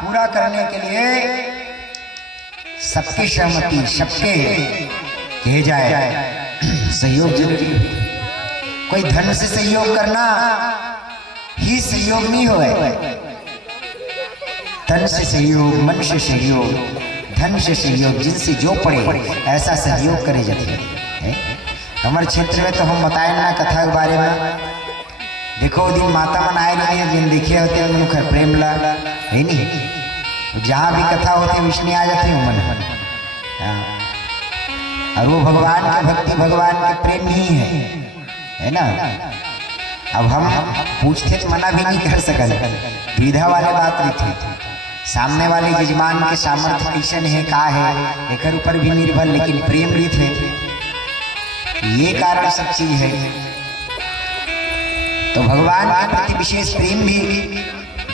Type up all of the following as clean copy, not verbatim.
पूरा करने के लिए सबकी सहमति, सबके कहे जाए सहयोग जरूरी है। कोई धन से सहयोग करना ही सहयोग नहीं हो, तन से सहयोग, मन से सहयोग, धन से सहयोग, जिनसे जो पड़े ऐसा सहयोग करे जाते हैं। हमारे क्षेत्र में तो हम बताए ना कथा के बारे में। देखो दिन माता मन आए नहीं है, जिन देखे होते हैं प्रेम ला है नहीं, जहाँ भी कथा होती विष्णु आ जाते हैं मन। और वो भगवान की भक्ति, भगवान के प्रेम ही है ना। अब हम पूछते तो मना भी नहीं कर सकते, विधा वाले बात नहीं थी। सामने वाले यजमान के सामर्थ्य कैसन है, का है, एक ऊपर भी निर्भर, लेकिन प्रेम भी थे, ये कारण सब चीज है। तो भगवान के प्रति विशेष प्रेम भी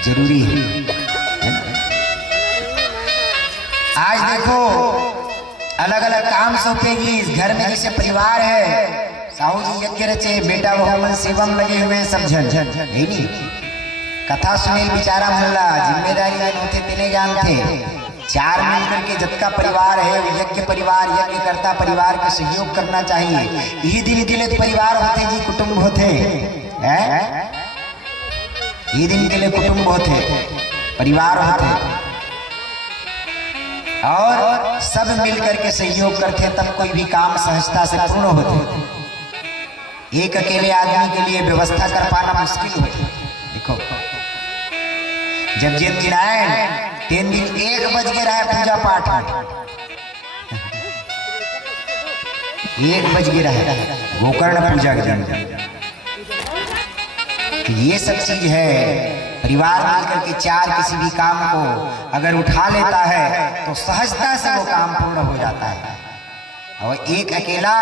जरूरी है। आज देखो अलग अलग काम सौंपेगी इस घर में, जैसे परिवार है, साहू जी यज्ञ रचे, बेटा बहू मन सेवम लगे हुए हैं, सब झन झन है नहीं। कथा सुने बेचारा मोहल्ला, जिम्मेदारी जन होते तेने जानते। चार मिलकर के जतका परिवार है, यज्ञ परिवार, यज्ञ करता परिवार का सहयोग करना चाहिए। यही दिन के लिए परिवार होते जी, कुटुंब होते हैं, ये दिन के लिए कुटुंब होते, परिवार होते, और सब मिलकर के सहयोग करते, तब कोई भी काम सहजता से पूर्ण होते। एक अकेले आदमी के लिए व्यवस्था कर पाना मुश्किल होती। देखो जब जिन दिन आए 3 दिन 1 बज के रहा पूजा पाठ में, 1 बज के रहा गोकर्ण पूजा के दिन। तो ये सब चीज है, परिवार मिलकर के चार किसी भी काम को अगर उठा लेता है तो सहजता से वो काम पूर्ण हो जाता है। और एक अकेला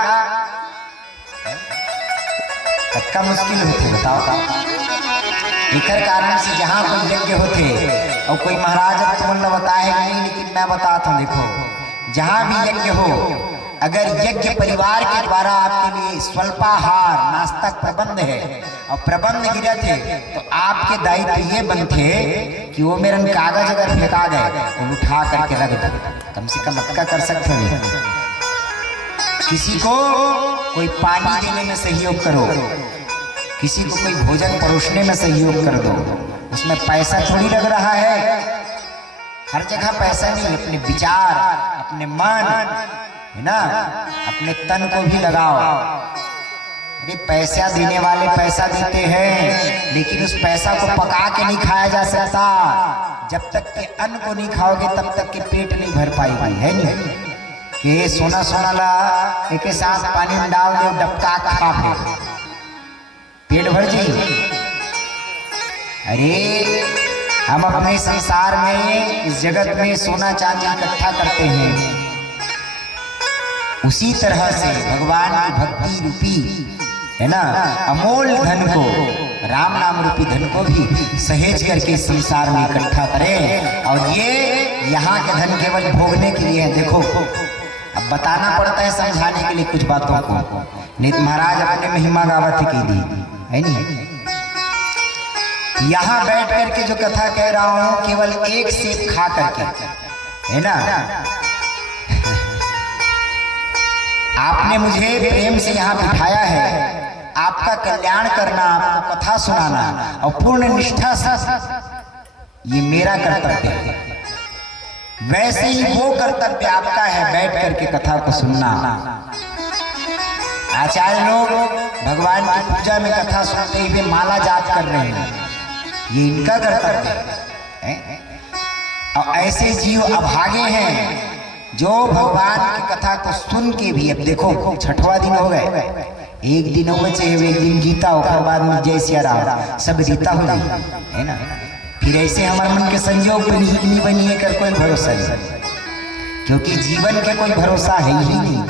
तब मुश्किल होते, बताओ। एक कारण से जहाँ कोई यज्ञ होते और कोई महाराज तुमने बताया नहीं, लेकिन मैं बताता हूँ। देखो जहाँ भी यज्ञ हो, अगर यज्ञ परिवार के द्वारा आपके लिए स्वल्पाहार नाश्ता प्रबंध है और प्रबंध गिरत है, तो आपके दायित्व ये बनते कि वो मेरा कागज अगर फेंका गए तो उठा करके रख दो, कम से कम अटका कर सकते हैं। किसी को कोई पानी देने में सहयोग करो, किसी को कोई भोजन परोसने में सहयोग कर दो। उसमें पैसा थोड़ी लग रहा है, हर जगह पैसा नहीं, अपने विचार, अपने मन है ना, अपने तन को भी लगाओ। अरे पैसा देने वाले पैसा देते हैं, लेकिन उस पैसा को पका के नहीं खाया जा सकता। जब तक के अन्न को नहीं खाओगे तब तक के पेट नहीं भर पाएगी, है नहीं। कि सोना सोना ला एक साथ पानी में डाल दो, डबका खा फिर पेट भर जाएगी। अरे हम अपने संसार में, इस जगत में सोना चांदी इकट्ठा करते हैं, उसी तरह से भगवान की भक्ति रूपी है ना अमोल धन को, राम नाम रूपी धन को भी सहेज करके संसार में इकट्ठा करें। और ये यहाँ के धन केवल भोगने के लिए है। देखो अब बताना पड़ता है समझाने के लिए कुछ बातों को, नहीं तो महाराज अपने महिमा गावत की दी है नहीं। यहाँ बैठ करके जो कथा कह रहा हूँ केवल एक सेब खा करके है ना। आपने मुझे प्रेम से यहाँ बिठाया है, आपका कल्याण करना, आपको कथा सुनाना और पूर्ण निष्ठा से, ये मेरा कर्तव्य है। वैसे ही वो कर्तव्य आपका है बैठ करके कथा को सुनना। आचार्य लोग भगवान की पूजा में कथा सुनते हुए माला जाप कर रहे हैं, ये इनका कर्तव्य है। और ऐसे जीव अभागे हैं जो भगवान की कथा को सुन के भी, अब देखो 6वां दिन हो गए, एक दिन हो बचे, एक दिन गीता हो, फिर बाद में जय सिया राम, सब गीता हो गई है ना। फिर ऐसे हमारे मन के संयोग बनी ही नहीं बनी है, कर कोई भरोसा नहीं, क्योंकि जीवन के कोई भरोसा है ही नहीं।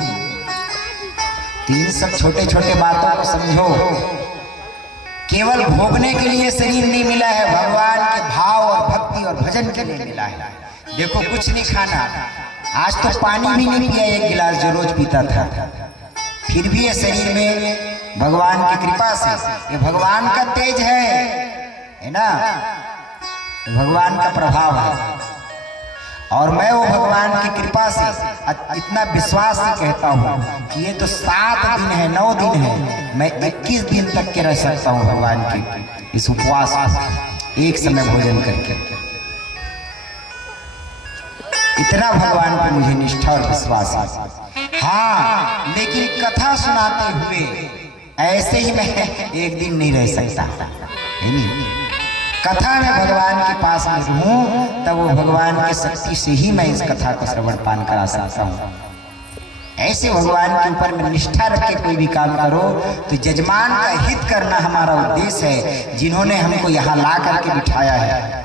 तो इन सब छोटे छोटे बातों को समझो। केवल भोगने के लिए शरीर नहीं मिला है, भगवान के भाव और भक्ति और भजन के लिए मिला है। देखो कुछ नहीं खाना, आज तो पानी भी नहीं पिया एक गिलास जो रोज पीता था, फिर भी ये शरीर में भगवान की कृपा से, ये भगवान का तेज है ना, भगवान का प्रभाव है। और मैं वो भगवान की कृपा से इतना विश्वास से कहता हूँ कि ये तो 7 दिन है 9 दिन है, मैं 21 दिन तक के रह सकता हूँ भगवान की इस उपवास एक समय भोजन करके। इतना भगवान पर मुझे निष्ठा और विश्वास है। हाँ, लेकिन कथा सुनाते हुए ऐसे ही मैं एक दिन नहीं रह सकता, नहीं। कथा में भगवान के पास में रहूं तब वो भगवान की शक्ति से ही मैं इस कथा को श्रवण पान करा सकता हूँ। ऐसे भगवान के ऊपर में निष्ठा रख के कोई भी काम करो तो जजमान का हित करना हमारा उद्देश्य है, जिन्होंने हमको यहाँ ला करके बिठाया है।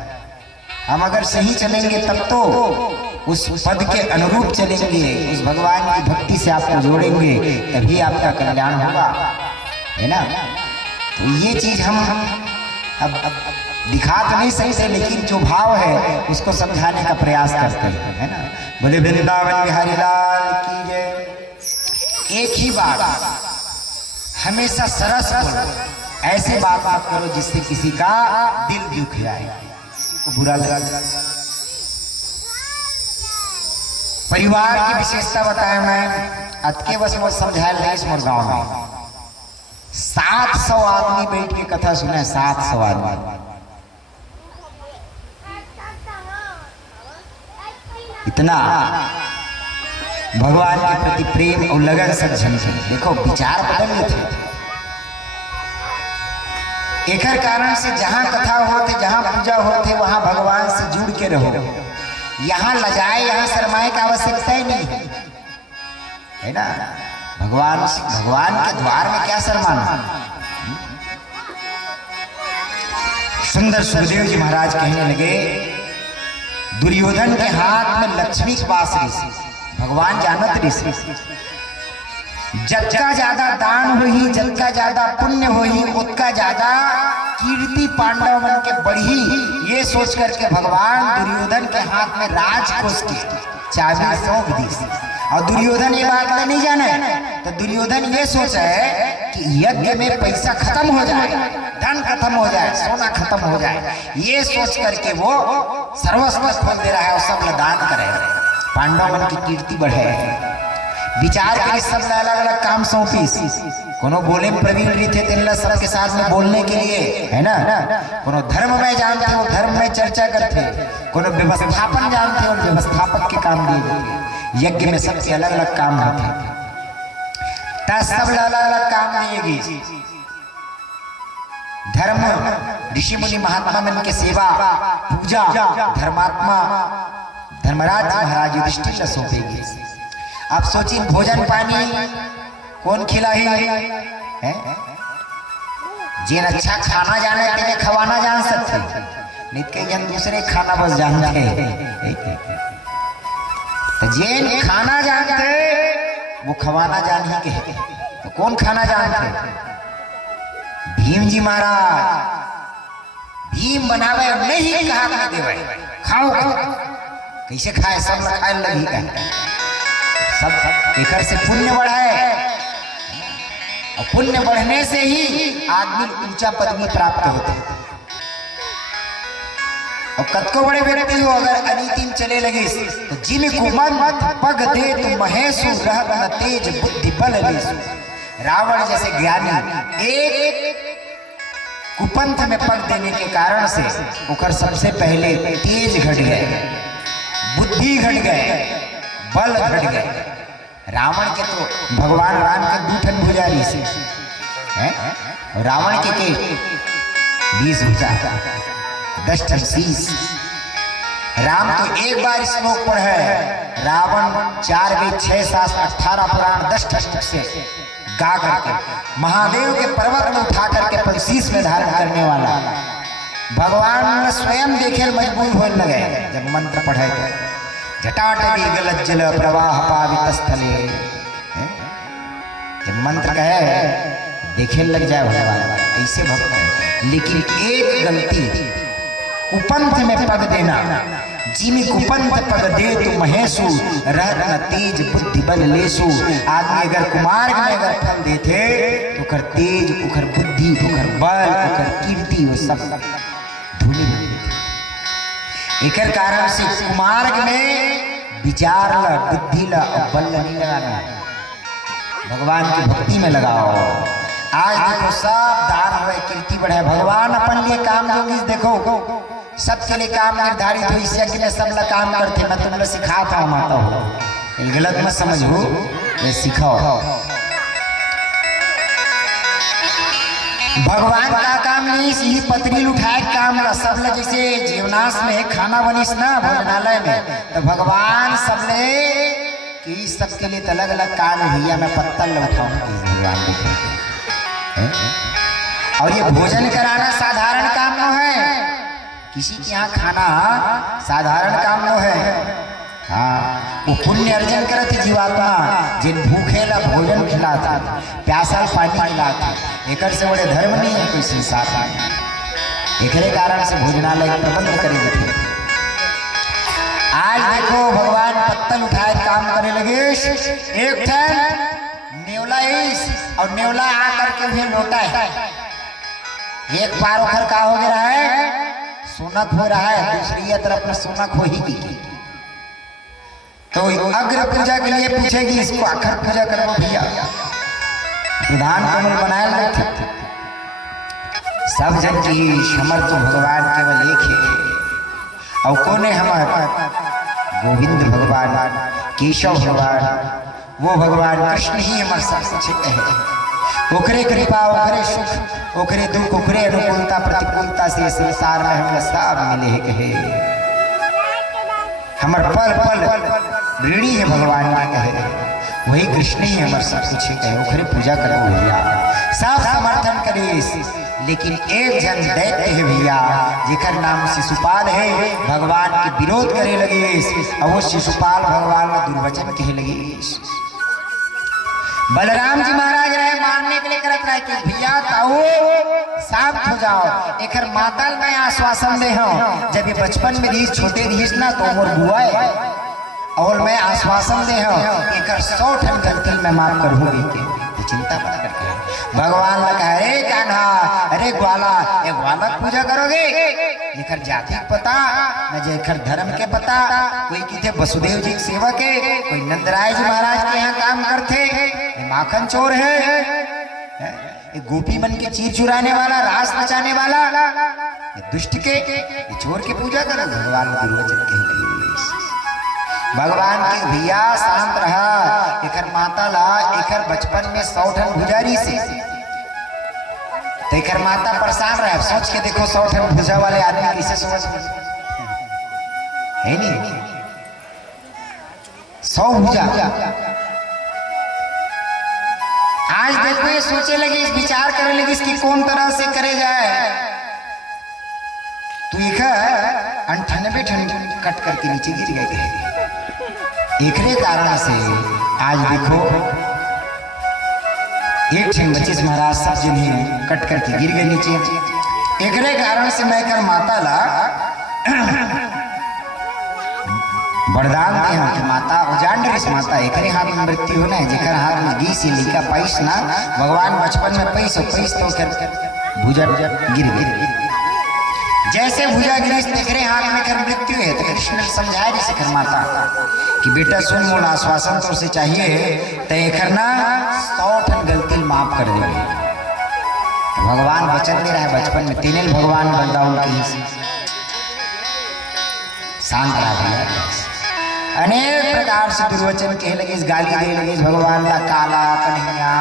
हम अगर सही चलेंगे तब तो उस पद के अनुरूप चलेंगे, उस भगवान की भक्ति से आपको जोड़ेंगे, तभी आपका कल्याण होगा, है ना। तो ये चीज हम अब दिखा तो नहीं सकते, लेकिन जो भाव है उसको समझाने का प्रयास करते हैं, है ना। बोले वृंदावन बिहारी लाल की जय। एक ही बात हमेशा सरस बोलो, ऐसे बात मत करो जिससे किसी का दिल दुख जाए, किसी को बुरा लगे। परिवार की विशेषता बताया मैं अतके बस वो समझाया नहीं। इस मोर गाँव में 700 आदमी बैठ के कथा सुने, 700 आदमी। इतना भगवान के प्रति प्रेम और लगन सज्जन थे। देखो विचार बदल गए थे। एक कारण से जहां कथा होते, जहां पूजा होते, वहां भगवान से जुड़ के रहो। यहाँ लजाए, यहाँ शर्माए का आवश्यकता ही नहीं है ना। भगवान के द्वार में क्या शर्माना। सुंदर सुखदेव जी महाराज कहने लगे, दुर्योधन के हाथ में लक्ष्मी के पास ऋषि, भगवान जानत ऋषि, जतका ज्यादा दान होही, जतका ज्यादा पुण्य होही, उतना ज्यादा कीर्ति पांडव मन के बढ़ी। ये सोच करके भगवान दुर्योधन के हाथ में राजकोष की चाबी सौंप दी। और दुर्योधन ये बात नहीं जाने, तो दुर्योधन ये सोचा है कि यज्ञ में पैसा खत्म हो जाए, धन खत्म हो जाए, सोना खत्म हो जाए, ये सोच करके वो सर्वस्व खोल दे रहा है और सब दान करे, पांडव मन की कीर्ति बढ़े। विचार के सब अलग अलग काम सौंपी। कोनो बोले में प्रवीण थे तेल्ला सबके साथ में बोलने के लिए, है ना। कोनो धर्म में जानते हो, धर्म में चर्चा करते, कोनो व्यवस्थापन जानते हो, व्यवस्थापक के काम दिए। यज्ञ में सबसे अलग अलग काम होते, सब अलग अलग काम दिएगी। धर्म ऋषि मुनि महात्मा मन के सेवा पूजा धर्मात्मा धर्मराज महाराज युधिष्ठिर से सौंपेगी। आप सोचिए भोजन पानी कौन खिलाई है? जिन अच्छा खाना जाने तेने खवाना जान सकते, नहीं तो कहीं दूसरे खाना बस जानते। तो जिन खाना जानते वो खवाना जान ही के, तो कौन खाना जानते? भीम जी महाराज। भीम बनावे नहीं कहा में देवे, खाओ कैसे खाए, सब खाए लगी का सब एकर से पुण्य बढ़ाए, और पुण्य बढ़ने से ही आदमी ऊंचा पदवी प्राप्त होते हैं। और कतको बड़े व्यक्ति हो अगर अनीति में चले लगे तो जिन कुमंत पग दे तो महेशु रहत न तेज बुद्धि बल लेसु। रावण जैसे ज्ञानी एक कुपंथ में पग देने के कारण से ओकर सबसे पहले तेज घट गए, बुद्धि घट गए, बल घट गए। रावण के तो भगवान राम के 2 ठन भुजारी से हैं, और रावण के 20 भुजा 10 ठन शीश। राम तो एक बार श्लोक पढ़े, रावण 4 वेद 6 शास्त्र 18 पुराण 10 ठन से गा करके महादेव के पर्वत में उठा करके पंशीष में धारण करने वाला भगवान स्वयं देखे मजबूर होने लगे जब मंत्र पढ़े थे। जटाटवी गलज्जल प्रवाह पावित स्थले, जब मंत्र कहे देखे लग जाए भगवान ऐसे भक्त है। लेकिन एक गलती कुपंथ में पग देना, जिमी कुपंथ पग दे तो महेशु रहत न तेज बुद्धि बल लेसु। आदमी अगर कुमार्ग में अगर फल देते तो कर तेज, उखर बुद्धि, उखर बल, उखर कीर्ति वो सब धूलि में देते। एकर कारण से कुमार्ग में विचार ला, बुद्धि ला और बल नहीं लगाना, भगवान की भक्ति में लगाओ। आज देखो सब दान हुए, कीर्ति बढ़े, भगवान अपन लिए काम जोगी। देखो सबके लिए काम निर्धारित हुई, यज्ञ में सब लोग काम करते। मैं तुम लोग सिखाता हूँ, माता हो गलत मत समझो, ये सिखाओ। भगवान का काम नहीं, यही पतरी उठाए काम ला। सब लोग जैसे जीवनाश में खाना बनिस ना भोजनालय में, तो भगवान सब ले कि सबके लिए तो अलग अलग काम है। भैया मैं पत्तल उठाऊँ भगवान देखे, और ये भोजन कराना साधारण काम न है, किसी के यहाँ खाना साधारण काम न है। हाँ, वो पुण्य अर्जन करते जीवात्मा, जिन भूखे ला भोजन खिलाता, प्यासा पानी खिलाता, एकर से बड़े धर्म नहीं है कोई संसार में। एकरे कारण से भोजनालय प्रबंध करे देते। आज देखो भगवान पत्तल उठाए काम करने लगे। एक नेवला और नेवला आकर के भी लौटा है, एक पार उखर का हो गया है, सोनक हो रहा है, दूसरी तरफ में सोनक हो ही की। तो अग्र पूजा के लिए पूछेगी, इसको आखिर पूजा करो भैया। प्रधान कमल बनाए थे, सब जन की समर्थ भगवान केवल एक है, और कौन है हमारे गोविंद भगवान, केशव भगवान, वो भगवान कृष्ण ही हमारे सब कुछ है। ओकरे कृपा, ओकरे सुख, ओकरे दुख, ओकरे अनुकूलता प्रतिकूलता से संसार में हमें सब मिले कहे। हमारे पल पल ऋणी है भगवान का कहे, वही कृष्ण ही हमारे सब कुछ कहे। ओकरे पूजा करो भैया, सब समर्थन करे। लेकिन एक जन दैत्य है भैया, जिकर नाम शिशुपाल है, भगवान के विरोध करे लगे, और वो शिशुपाल भगवान को दुर्वचन कहे लगे। बलराम जी महाराज रहे मारने के लिए करत रहे कि भैया ताऊ शांत हो जाओ, एकर मातल में आश्वासन दे हूँ। जब ये बचपन में रहीस, छोटे रहीस ना, तो मोर बुआ है, और मैं आश्वासन दे हूँ एकर 100 ठन गलती मैं माफ कर होगी के, चिंता मत करके। भगवान ने कहा, अरे कान्हा, अरे ग्वाला, ये ग्वाला पूजा करोगे, एकर जाति पता न, जेकर धर्म के पता। कोई कहते वसुदेव जी के सेवक है, कोई नंदराय जी महाराज के यहाँ काम करते, ये माखन चोर है, ये गोपी बन के चीर चुराने वाला, रास नचाने वाला, ये दुष्ट के, ये चोर के पूजा करो। भगवान दुर्वचन कहे भगवान के भैया शांत रहा। एकर माता ला, एकर बचपन में 100 ठन भुजारी से, तो एकर माता परेशान रहे। सोच के देखो 100 ठन भुजा वाले आदमी कैसे सोच है नहीं, 100 भुजा। आज देखो ये सोचे लगी, इस विचार करे लगी इसकी कौन तरह से करे जाए। तो एक 98 ठन कट करके नीचे गिर गए। एकरे कारण से आज देखो एक ठन बच्चे महाराज सब जिन्हें कट करके गिर गए नीचे। एकरे कारण से मैं कर माता ला वरदान दे हूं कि माता उजांडरिस माता, एकरे हाथ में मृत्यु होना है, जेकर हाथ में 20 लिखा पैस ना, भगवान बचपन में पैस तो कर भुजा गिर गिर जैसे भुजा गिरीश देखरे हाथ में कर मृत्यु है। तो कृष्ण ने समझाया जैसे कर माता कि बेटा सुन, मोला आश्वासन तो से चाहिए, तो एक ना 100 ठन गलती माफ कर देंगे। भगवान वचन दे रहा है, बचपन में तीनल भगवान बलदाऊ की शांत रहा। अनेक प्रकार से दुर्वचन कहे लगे, गाली दे लगे भगवान का, काला कन्हैया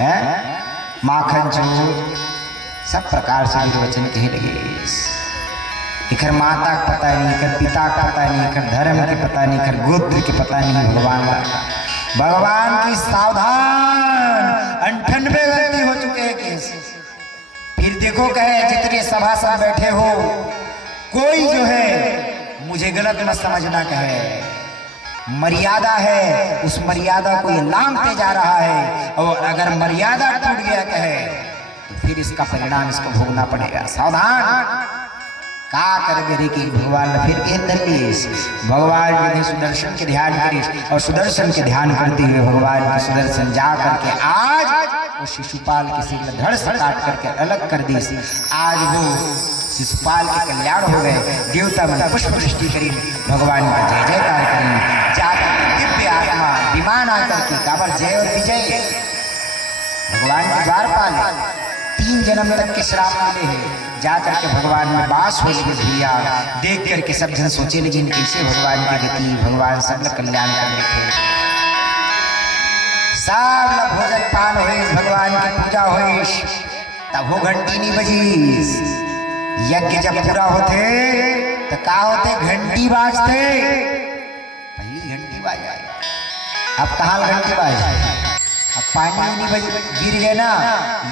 है, माखन चोर, सब प्रकार से दुर्वचन कहे लगे। इखर माता का पता नहीं, इखर पिता का पता नहीं, इखर धर्म के पता नहीं, इखर गोत्र के पता नहीं। भगवान की सावधान 98 गलती हो चुके हैं केस। फिर देखो कहे जितने सभासद बैठे हो, कोई जो है मुझे गलत न समझना कहे, मर्यादा है, उस मर्यादा को ये लांघते जा रहा है, और अगर मर्यादा टूट गया कहे तो फिर इसका परिणाम इसको भोगना पड़ेगा। सावधान का कर रे कि भगवान फिर भगवान ने सुदर्शन के ध्यान करी, और सुदर्शन के ध्यान करते हुए भगवान के सुदर्शन जा करके आज वो शिशुपाल के सिर में धड़ से काट करके अलग कर दी। आज वो शिशुपाल के कल्याण हो गए। देवता मन पुष्प वृष्टि करी, भगवान का जय जयकार करी। जाकर दिव्य आत्मा विमान आकर के काबर जय और विजय भगवान के द्वार पाले। 3 जन्म तक के श्राप मिले हैं, जाकर के भगवान में बास हो गए भैया। देख करके सब जन सोचे लेकिन कैसे भगवान की गति, भगवान सब कल्याण कर देते। सब भोजन पान हुए, भगवान की पूजा हुई, तब वो घंटी नहीं बजी। यज्ञ जब पूरा होते तो का होते, घंटी बाजते। पहली घंटी बाजा, अब कहाँ घंटी बाज, अब पानी नहीं बज गिर गए ना,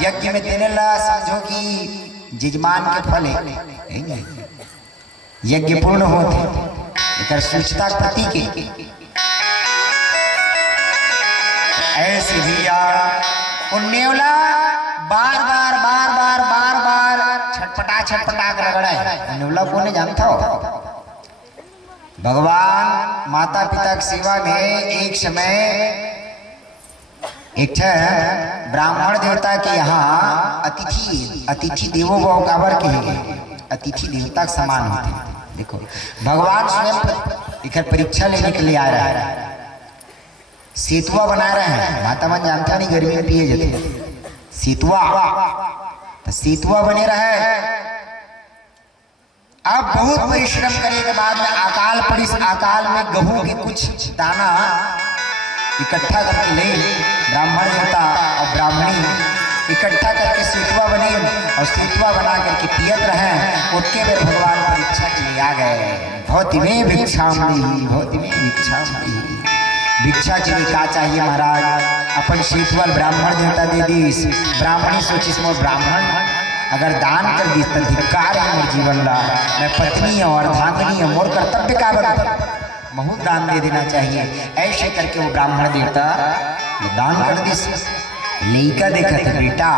यज्ञ में देने ला समझो कि जजमान के फल है। यज्ञ पूर्ण होते इधर सूचता प्रतीक के ऐसे भैया नेवला बार बार छटपटा कर रगड़ा। नेवला को नहीं जानता हो, भगवान माता पिता की सेवा में एक समय एक ब्राह्मण देवता के यहाँ अतिथि देवो भव काबर के अतिथि देवता के समान होते। देखो भगवान स्वयं इधर परीक्षा लेने के लिए आ रहा है, सेतुआ बना रहे हैं। माता मन जानता नहीं गर्मी में पिए जाते सेतुआ, तो सेतुआ बने रहे। अब बहुत परिश्रम करने के बाद में अकाल पड़ी, अकाल में गेहूं के कुछ दाना इकट्ठा करके ले ब्राह्मण देवता और ब्राह्मणी इकट्ठा करके सेतुआ बने और सेतुआ बना करके पियत रहे। उसके में भगवान परीक्षा के लिए आ गए। भौति में भिक्षामि, भौति में भिक्षामि। भिक्षा के लिए क्या चाहिए महाराज, अपन सेतुअल ब्राह्मण देवता दे दी। ब्राह्मणी सोचिस मोर ब्राह्मण अगर दान कर दी तो धिक्कार है मोर जीवन ला, मैं पत्नी और अर्धांगिनी मोर कर्तव्य का बता बहुत दान दे देना चाहिए। ऐसे करके वो ब्राह्मण देवता दान कर दी। लड़का देखा था बेटा,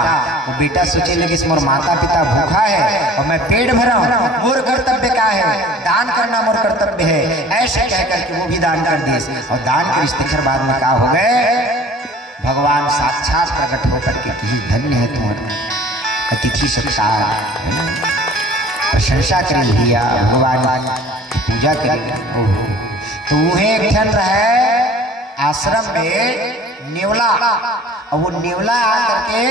वो बेटा सोचे लगे मोर माता पिता भूखा है और मैं पेट भरा हूँ, मोर कर्तव्य का है, दान करना मोर कर्तव्य है। ऐसे कह करके वो भी दान कर दिए और दान के इस्तेखर बाद में क्या हो गए, भगवान साक्षात प्रकट होकर के कि धन्य है तुम्हारा अतिथि सत्कार, प्रशंसा करी भैया, भगवान पूजा करी। तो वह एक ठन रहे आश्रम में नेवला, और वो नेवला आकर के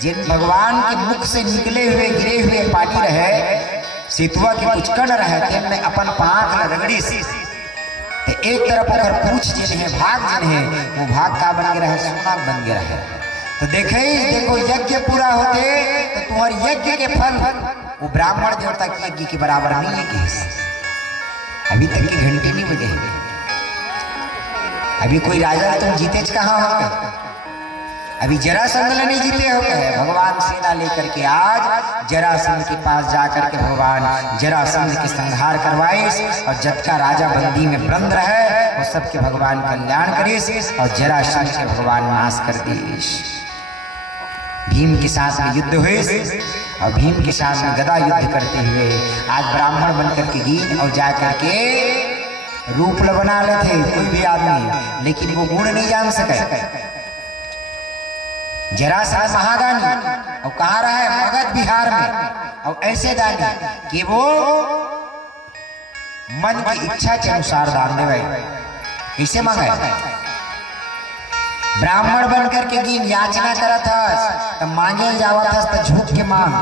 जिन भगवान के मुख से निकले हुए गिरे हुए पानी रहे, सेतुआ के कुछ कण रहे थे, मैं अपन पाँख रगड़ी से एक तरफ अगर पूछ जिन है भाग जिन है, वो भाग का बन गया है, सोना बन गया है। तो देखो यज्ञ पूरा होते तो तुम्हारे यज्ञ के फल वो ब्राह्मण देवता के यज्ञ के बराबर नहीं है कि अभी तक की घंटी नहीं बजे। अभी कोई राजा तुम जीते कहाँ हो, अभी जरासंध नहीं जीते हो गए। भगवान सेना लेकर के आज जरासंध के पास जाकर के भगवान जरासंध की संहार करवाए और जब का राजा बंदी में बंद रहे वो सबके भगवान कल्याण करे और जरासंध के भगवान नाश कर दिए। भीम के साथ में युद्ध हुए और भीम के साथ में गदा युद्ध करते हुए आज ब्राह्मण बनकर के गीत और जाकर के रूप बना लेते कोई भी आदमी, लेकिन वो गुण नहीं जान सके। जरासंध महादानी और कहाँ रहा है, मगध बिहार में, और ऐसे दानी कि वो मन की इच्छा के अनुसार दान देवे। कैसे मांगे, ब्राह्मण बनकर के गिन याचना करत हस तो मांगे जावत हस तो झुक के मांग,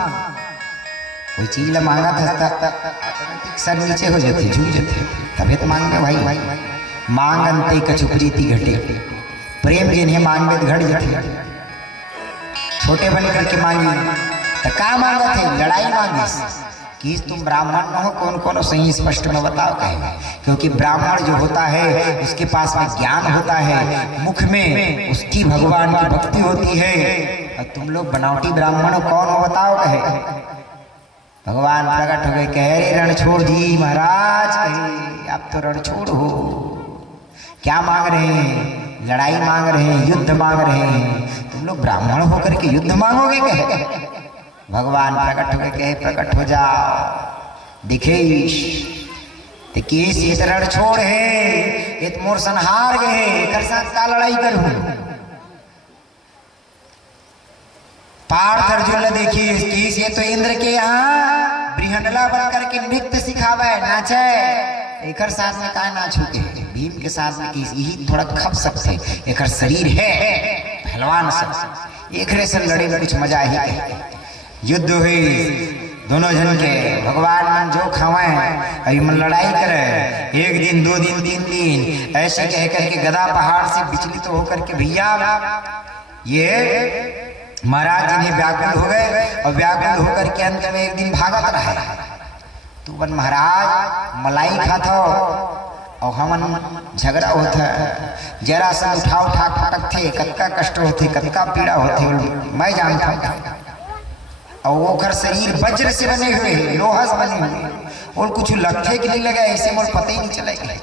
कोई चीज ला मांगत हस तो सर नीचे हो जाते, झुक जाते, तबे तो मांगे भाई। मांगनते कछु प्रीति घटे, प्रेम जिन्हें मांगे घट जाते। छोटे बन करके मांगी तो का मांगा थे, लड़ाई मांगी कि तुम ब्राह्मण न हो, कौन कौन सही स्पष्ट में बताओ कहे। क्योंकि ब्राह्मण जो होता है उसके पास में ज्ञान होता है, मुख में उसकी भगवान की भक्ति होती है, और तुम लोग बनावटी ब्राह्मण हो, कौन हो बताओ कहे। भगवान प्रकट हो गए, कह रे रणछोड़ जी महाराज, कहे आप तो रणछोड़ हो, क्या मांग रहे हैं, लड़ाई मांग रहे हैं, युद्ध मांग रहे हैं, तुम लोग ब्राह्मण होकर के युद्ध मांगोगे कहे। भगवान प्रकट हो गए, कहे प्रकट हो जाओ, दिखे ये रण छोड़ है, ये मोर संहार गए, कर साथ का लड़ाई करूं। पार्थ अर्जुन देखिए, ये तो इंद्र के यहाँ भोला बन करके नृत्य सिखावे नाचे एकर साथ में का ना छूटे भीम के साथ में यही थोड़ा खप सकते एकर शरीर है पहलवान सब एकरे से लड़े कुछ मजा ही है। युद्ध हुई दोनों जन के भगवान मन जो खावे अभी मन लड़ाई करे 1 दिन 2 दिन 3 दिन ऐसे कह करके गदा पहाड़ से विचलित होकर के भैया ये महाराज जी ने व्याकुल हो गए और व्याकुल होकर के अंत में एक दिन भागत रहे तो बन महाराज मलाई खाता और हमन झगड़ा होता जरा सा उठा उठा फटक थे कतका कष्ट होते कतका पीड़ा होते मैं जानता हूँ और वो शरीर वज्र से बने हुए लोहा से बने हुए और कुछ लट्ठे के नहीं लगा ऐसे मोर पता ही नहीं चलेगा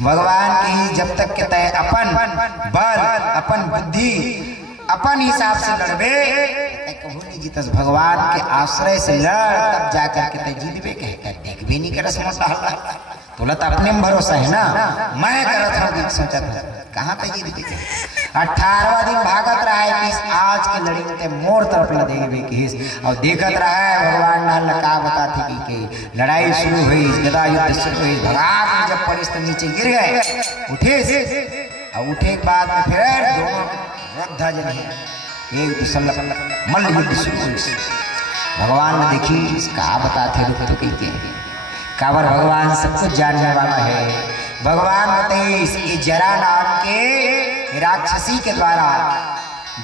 भगवान की ही जब तक के तय अपन बल अपन बुद्धि अपन हिसाब से लड़बे कहूँ नहीं जीतस भगवान के आश्रय से लड़ तब जाकर के तय जीतबे कह देख भी नहीं करस मोटा हल्ला तोला तो अपने में भरोसा है ना मैं करत हूँ सोचा था कहाँ तक जीत गई 18वां दिन भागत रहा है कि आज के लड़ी में मोर तरफ न देंगे किस और देखत रहा है भगवान नाल का बता थी कि लड़ाई शुरू हुई गदा युद्ध शुरू हुई भगात में जब पड़ी तो नीचे गिर गए उठे और उठे के बाद में फिर दोनों योद्धा जन है एक दूसरा मल्ल युद्ध शुरू हुई भगवान ने देखी का बताते रुक तो कहते काबर भगवान सब कुछ जानने वाला है भगवान बताइए ये जरा नाम के राक्षसी के द्वारा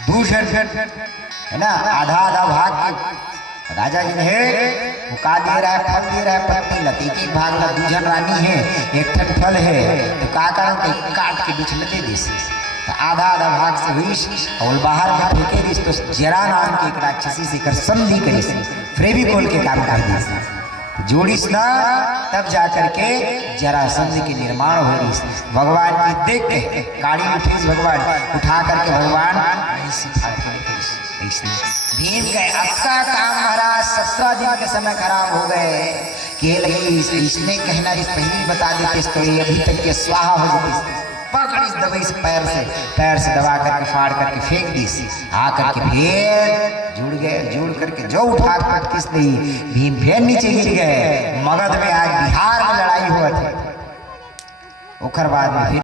दूषण है ना आधा आधा भाग के राजा जी है वो का दे रहा है फल दे रहा है पत्नी लती एक भाग ला दूषण रानी है एक ठन फल है तो का कारण काट के बीच लते दे तो आधा आधा भाग से हुई और बाहर में फेंके दी तो जरा नाम के एक राक्षसी से कर संधि करी फेविकोल के काम कर दी जोड़िस ना तब जाकर के जरासंध के निर्माण हो रही भगवान की देख के गाड़ी में फीस भगवान उठा करके भगवान भीम गए आपका काम महाराज 17 दिन के समय खराब हो गए के लगी इसने कहना इस पहली बता देते तो ये अभी तक के स्वाहा हो जाती पकड़ इस दबाई से पैर से दबा करके फाड़ करके फेंक दी आ करके फिर जुड़ करके जो उठा कर किस दी भीम फिर नीचे गिर गए मगध में आज बिहार में लड़ाई हुआ थी ओकर बाद में